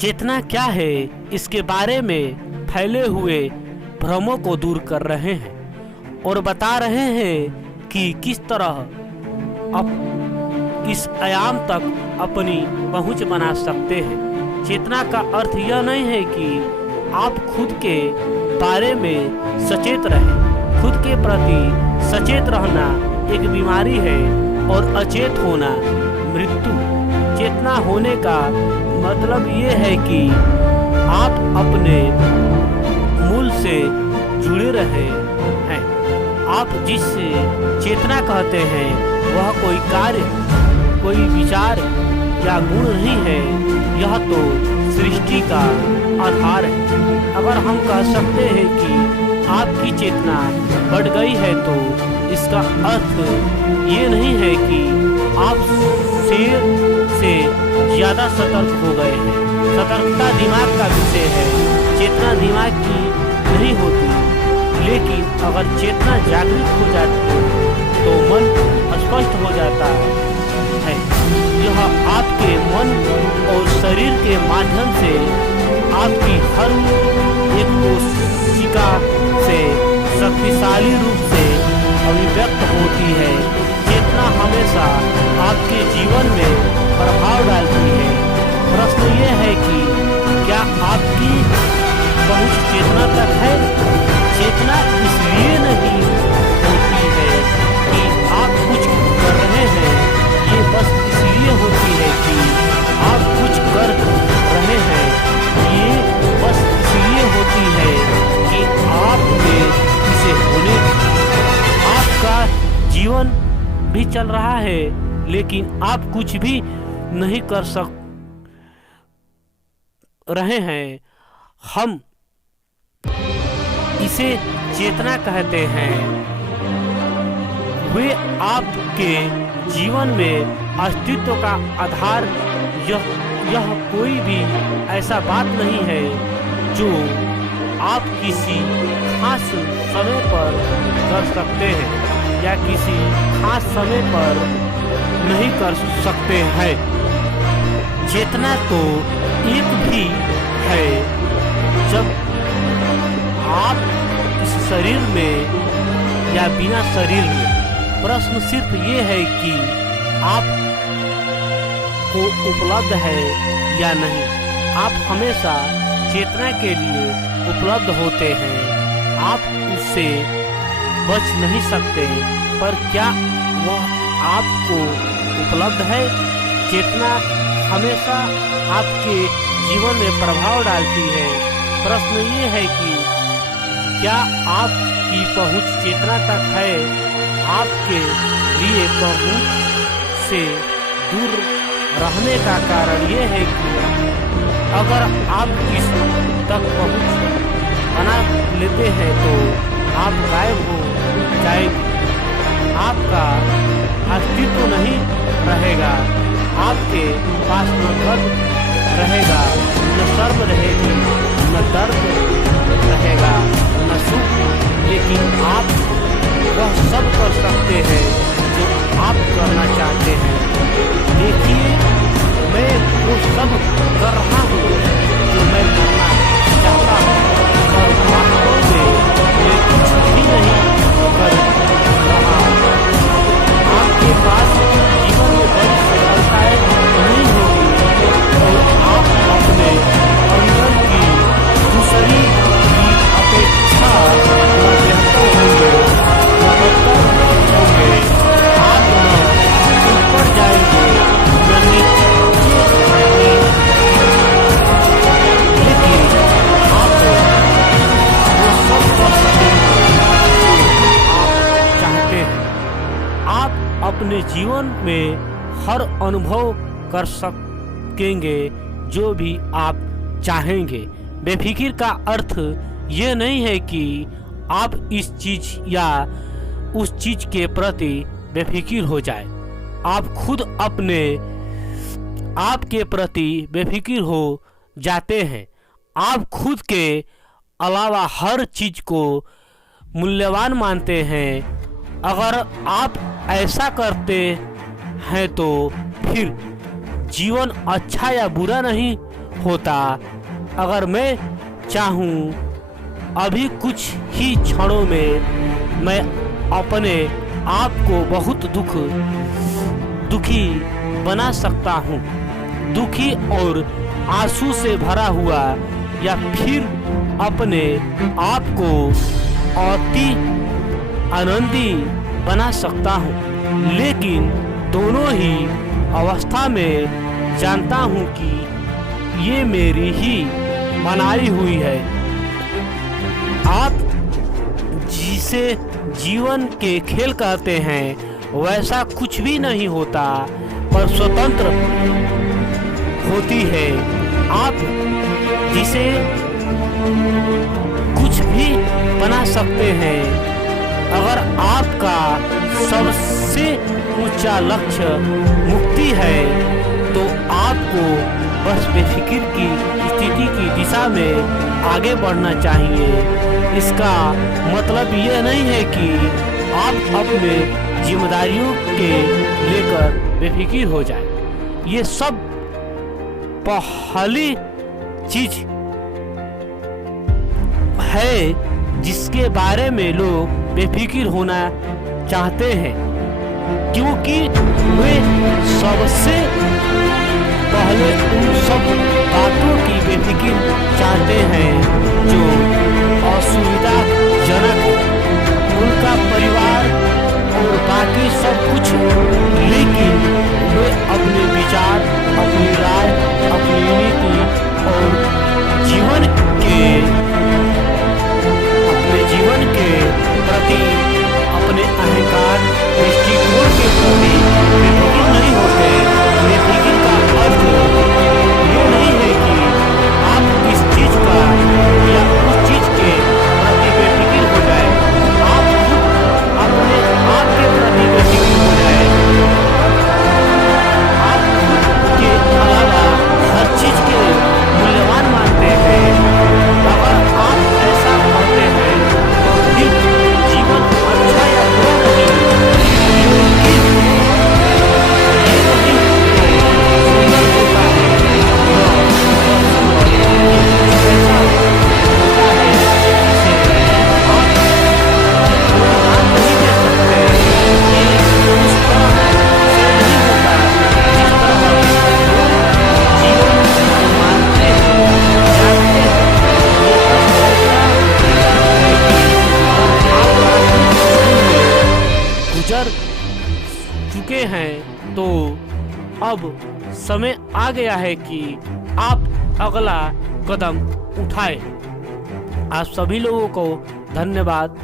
चेतना क्या है, इसके बारे में फैले हुए भ्रमों को दूर कर रहे हैं और बता रहे हैं कि किस तरह इस आयाम तक अपनी पहुंच बना सकते हैं। चेतना का अर्थ यह नहीं है कि आप खुद के बारे में सचेत रहें। खुद के प्रति सचेत रहना एक बीमारी है और अचेत होना मृत्यु। चेतना होने का मतलब ये है कि आप अपने मूल से जुड़े रहे हैं। आप जिससे चेतना कहते हैं वह कोई कार्य, कोई विचार या गुण नहीं है, यह तो सृष्टि का आधार है। अगर हम कह सकते हैं कि आपकी चेतना बढ़ गई है तो इसका अर्थ ये नहीं है कि आप शेर से ज़्यादा सतर्क हो गए हैं। सतर्कता दिमाग का विषय है, चेतना दिमाग की नहीं होती। लेकिन अगर चेतना जागृत हो जाती है तो मन स्पष्ट हो जाता है। यह आपके मन और शरीर के माध्यम से आपकी हर एक कोशिका से शक्तिशाली रूप से अभिव्यक्त होती है। चेतना हमेशा आपके जीवन में प्रभाव डालती है। प्रश्न ये है कि क्या आपकी पहुंच चेतना तक है? चेतना इसलिए नहीं होती है कि आप कुछ कर रहे हैं, ये बस इसलिए होती है कि आप कुछ कर रहे हैं। ये बस इसलिए होती है कि आपने इसे होने आपका जीवन भी चल रहा है, लेकिन आप कुछ भी नहीं कर रहे हैं। हम इसे चेतना कहते हैं। वे आपके जीवन में अस्तित्व का आधार यह कोई भी ऐसा बात नहीं है जो आप किसी खास समय पर कर सकते हैं या किसी खास समय पर नहीं कर सकते हैं। चेतना तो एक भी है जब आप इस शरीर में या बिना शरीर में। प्रश्न सिर्फ ये है कि आप को उपलब्ध है या नहीं। आप हमेशा चेतना के लिए उपलब्ध होते हैं। आप उससे बच नहीं सकते, पर क्या वह आपको उपलब्ध है? चेतना हमेशा आपके जीवन में प्रभाव डालती है। प्रश्न ये है कि क्या आपकी पहुंच चेतना तक है? आपके लिए पहुंच से दूर रहने का कारण ये है कि अगर आप इस तक पहुंच बना लेते हैं तो आप गायब हो जाएंगे। आपका अस्तित्व नहीं रहेगा। आपके पास न गर्व रहेगा, न शर्म रहेगी, न दर्द रहेगा, न सुख। लेकिन आप वह सब कर सकते हैं जो आप करना चाहते हैं। देखिए, मैं वो सब कर रहा हूँ जो मैं करना चाहता हूँ और वास्तव में मैं कुछ भी नहीं कर रहा। आपके पास जीवन में बड़ी सफलताएं नहीं होगी और आप अपने अंदर की दूसरी की अपेक्षा बेहतर होंगे, आप न ऊपर जाएंगे न नीचे, लेकिन आप वो सब कर सकेंगे आप चाहते हैं। आप अपने जीवन में हर अनुभव कर सकेंगे जो भी आप चाहेंगे। बेफिक्र का अर्थ ये नहीं है कि आप इस चीज या उस चीज के प्रति बेफिक्र हो जाए। आप खुद अपने आप के प्रति बेफिक्र हो जाते हैं। आप खुद के अलावा हर चीज को मूल्यवान मानते हैं। अगर आप ऐसा करते हैं तो फिर जीवन अच्छा या बुरा नहीं होता। अगर मैं चाहूँ अभी कुछ ही क्षणों में मैं अपने आप को बहुत दुखी बना सकता हूँ, दुखी और आंसू से भरा हुआ, या फिर अपने आप को अति आनंदी बना सकता हूँ। लेकिन दोनों ही अवस्था में जानता हूँ कि ये मेरी ही बनाई हुई है। आप जिसे जीवन के खेल कहते हैं वैसा कुछ भी नहीं होता, पर स्वतंत्र होती है। आप जिसे कुछ भी बना सकते हैं। अगर आपका सबसे ऊंचा लक्ष्य मुक्ति है तो आपको बस बेफिक्र की स्थिति की दिशा में आगे बढ़ना चाहिए। इसका मतलब यह नहीं है कि आप अपने जिम्मेदारियों के लेकर बेफिक्र हो जाए। ये सब पहली चीज है जिसके बारे में लोग बेफिक्र होना चाहते हैं, क्योंकि वे सबसे पहले उन सब बातों की बेफिक्र चाहते हैं जो असुविधाजनक है, उनका परिवार और बाकी सब कुछ। लेकिन वे अपने विचार, अपनी राय, अपनी नीति और अपने जीवन के प्रति, अपने अहंकार दृष्टिकोण के प्रति बेफिक्र नहीं होते। बेफिक्र का अर्थ ये नहीं है कि आप किस चीज का या उस चीज के प्रति बेफिक्र हो जाए, आप अपने आप के प्रति बेफिक्र हो जाए। आप के अलावा हर चीज के मूल्यवान मानते हैं। अगर आप ऐसा करते हैं तो फिर जीवन अच्छा या बुरा नहीं, सुंदर होता है। गुजर चुके हैं, तो अब समय आ गया है कि आप अगला कदम उठाएं। आप सभी लोगों को धन्यवाद।